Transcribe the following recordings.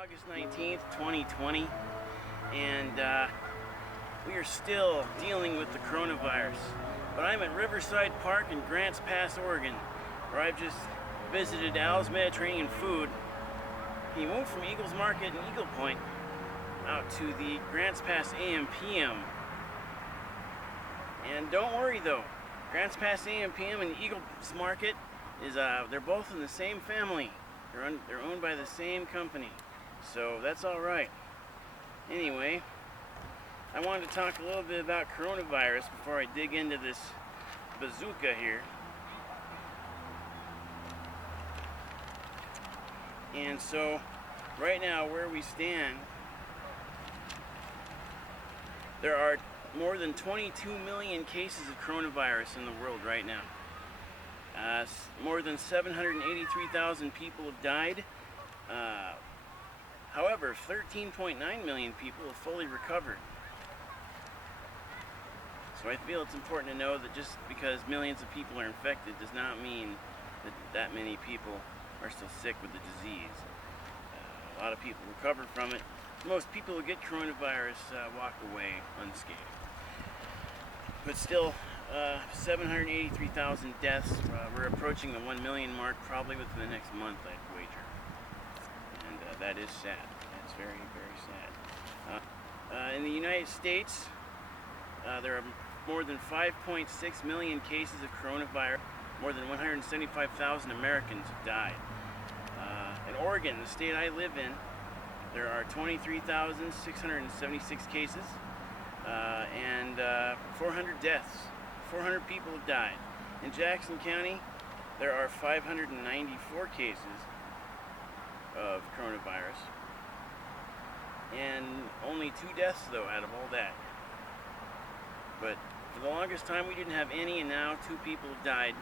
August 19th, 2020, and we are still dealing with the coronavirus. But I'm at Riverside Park in Grants Pass, Oregon, where I've just visited Al's Mediterranean Food. He moved from Eagles Market and Eagle Point out to the Grants Pass ampm. And don't worry though, Grants Pass ampm and Eagles Market is they're both in the same family. They're owned by the same company, so that's all right. Anyway, I wanted to talk a little bit about coronavirus before I dig into this bazooka here. And so, right now where we stand, there are more than 22 million cases of coronavirus in the world right now. More than 783,000 people have died. However, 13.9 million people have fully recovered. So I feel it's important to know that just because millions of people are infected does not mean that many people are still sick with the disease. A lot of people recover from it. Most people who get coronavirus walk away unscathed. But still, 783,000 deaths. We're approaching the 1 million mark probably within the next month, I'd wager. And that is sad. That's very, very sad. In the United States, there are more than 5.6 million cases of coronavirus. More than 175,000 Americans have died. In Oregon, the state I live in, there are 23,676 cases and 400 deaths. 400 people have died. In Jackson County, there are 594 cases of coronavirus. And only 2 deaths, though, out of all that. But for the longest time, we didn't have any, and now 2 people have died.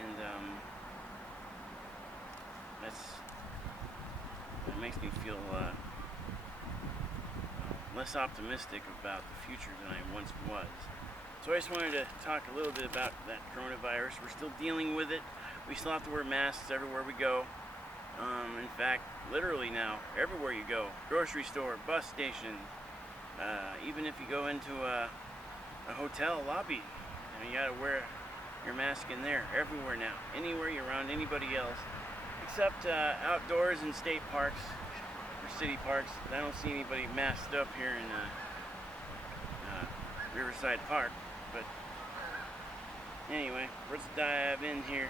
And that makes me feel less optimistic about the future than I once was. So I just wanted to talk a little bit about that coronavirus. We're still dealing with it. We still have to wear masks everywhere we go. In fact, literally now, everywhere you go, grocery store, bus station, even if you go into a hotel lobby, you gotta wear your mask in there, everywhere now, anywhere you're around anybody else, except outdoors in state parks or city parks. I don't see anybody masked up here in Riverside Park. But anyway, let's dive in here.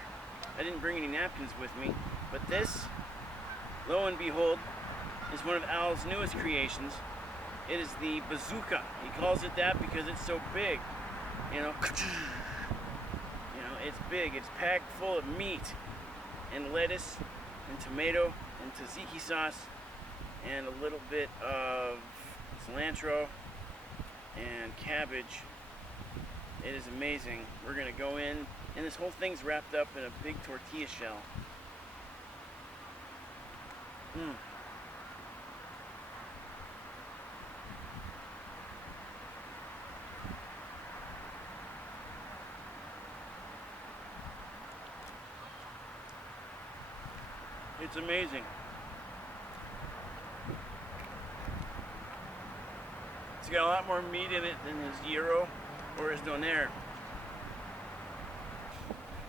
I didn't bring any napkins with me, but this, lo and behold, is one of Al's newest creations. It is the bazooka. He calls it that because it's so big. It's big. It's packed full of meat and lettuce and tomato and tzatziki sauce and a little bit of cilantro and cabbage. It is amazing. We're gonna go in, and this whole thing's wrapped up in a big tortilla shell. It's amazing. It's got a lot more meat in it than his gyro or his donair.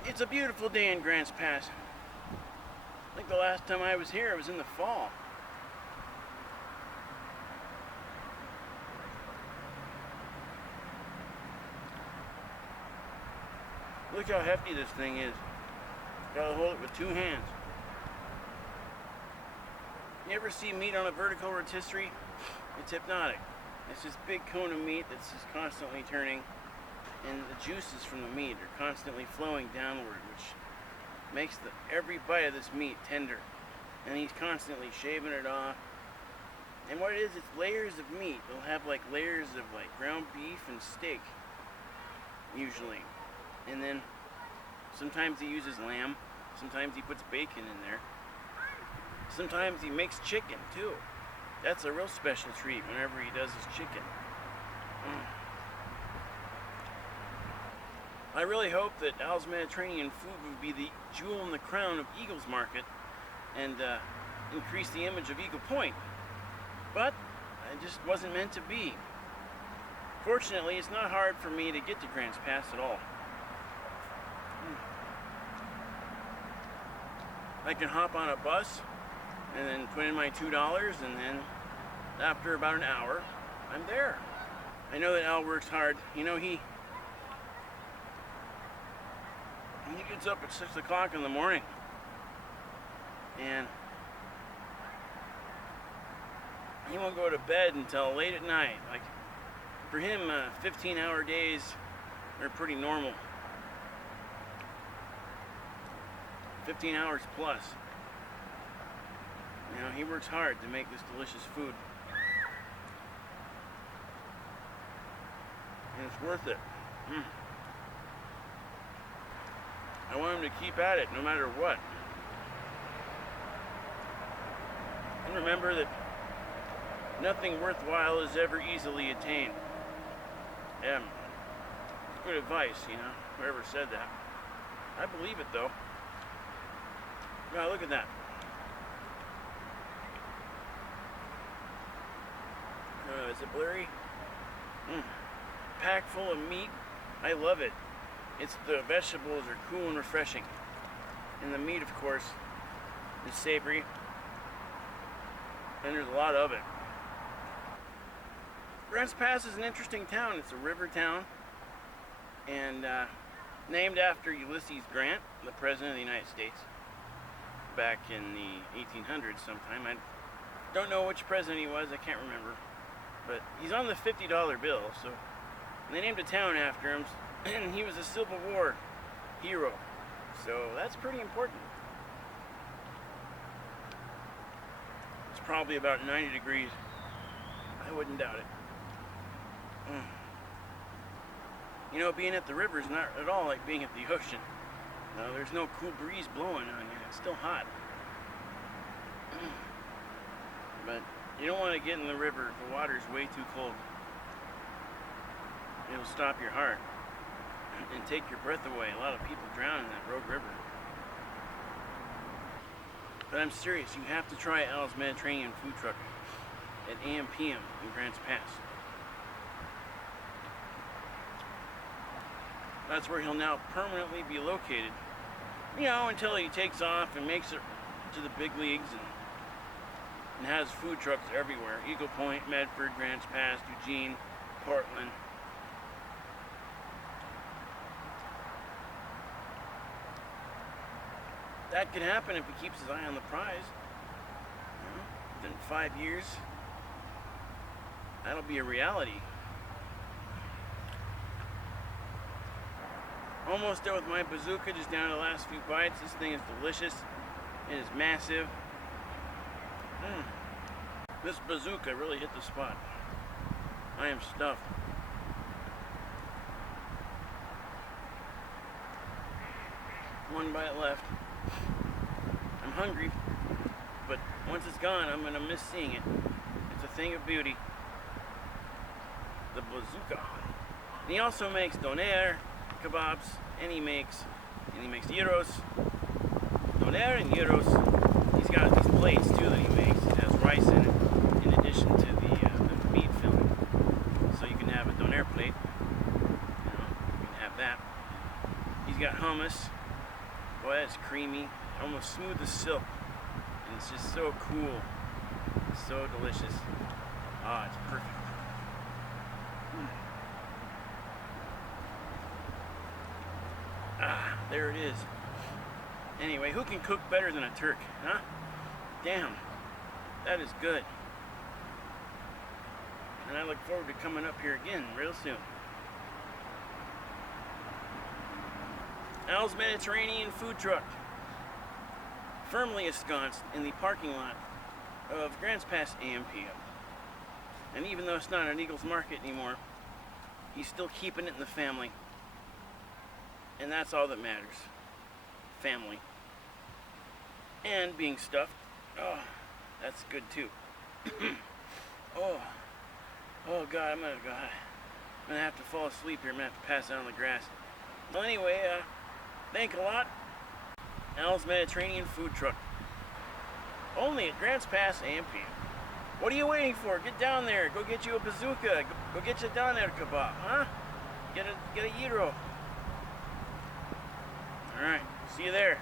It's a beautiful day in Grants Pass. I think the last time I was here, it was in the fall. Look how hefty this thing is. Gotta hold it with 2 hands. You ever see meat on a vertical rotisserie? It's hypnotic. It's this big cone of meat that's just constantly turning, and the juices from the meat are constantly flowing downward, which makes every bite of this meat tender. And he's constantly shaving it off. And what it is, it's layers of meat. They'll have like layers of like ground beef and steak, usually. And then sometimes he uses lamb, sometimes he puts bacon in there. Sometimes he makes chicken too. That's a real special treat whenever he does his chicken. I really hope that Al's Mediterranean Food would be the jewel in the crown of Eagles Market, and increase the image of Eagle Point. But it just wasn't meant to be. Fortunately, it's not hard for me to get to Grants Pass at all. I can hop on a bus and then put in my $2, and then after about an hour, I'm there. I know that Al works hard. You know, he gets up at 6 o'clock in the morning, and he won't go to bed until late at night. Like, for him, 15-hour days are pretty normal. 15 hours plus. You know, he works hard to make this delicious food. And it's worth it. I want him to keep at it no matter what. And remember that nothing worthwhile is ever easily attained. Good advice, you know, whoever said that. I believe it though. Now look at that. Is it blurry? Packed full of meat. I love it. The vegetables are cool and refreshing. And the meat, of course, is savory. And there's a lot of it. Grants Pass is an interesting town. It's a river town. And named after Ulysses Grant, the President of the United States. Back in the 1800s sometime. I don't know which president he was. I can't remember. But he's on the $50 bill, so they named a town after him, and he was a Civil War hero, so that's pretty important. It's probably about 90 degrees. I wouldn't doubt it. You know, being at the river is not at all like being at the ocean. No, there's no cool breeze blowing on you. It's still hot. But you don't want to get in the river if the water's way too cold. It'll stop your heart and take your breath away. A lot of people drown in that Rogue River. But I'm serious, you have to try Al's Mediterranean food truck at ampm in Grants Pass. That's where he'll now permanently be located. You know, until he takes off and makes it to the big leagues and has food trucks everywhere. Eagle Point, Medford, Grants Pass, Eugene, Portland. That could happen if he keeps his eye on the prize. You know, within 5 years, that'll be a reality. Almost done with my bazooka, just down to the last few bites. This thing is delicious. It is massive. This bazooka really hit the spot. I am stuffed. One bite left. I'm hungry, but once it's gone, I'm gonna miss seeing it. It's a thing of beauty. The bazooka. And he also makes doner, kebabs, and he makes gyros. Doner and gyros. He's got these plates too that he makes. It has rice in it, in addition to the meat filling. So you can have a doner plate. You know, you can have that. He's got hummus. Boy, that's creamy, almost smooth as silk. And it's just so cool. It's so delicious. Ah, it's perfect. Ah, there it is. Anyway, who can cook better than a Turk, huh? Damn, that is good. And I look forward to coming up here again real soon. Al's Mediterranean food truck, firmly ensconced in the parking lot of Grants Pass ampm. And even though it's not an Eagles Market anymore, he's still keeping it in the family. And that's all that matters. Family. And being stuffed. Oh, that's good too. Oh God, I'm gonna have to fall asleep here. I'm gonna have to pass out on the grass. Well, anyway, thank a lot. Al's Mediterranean food truck. Only at Grants Pass, ampm. What are you waiting for? Get down there. Go get you a bazooka. Go get you a down there kebab, huh? Get a gyro. All right. See you there.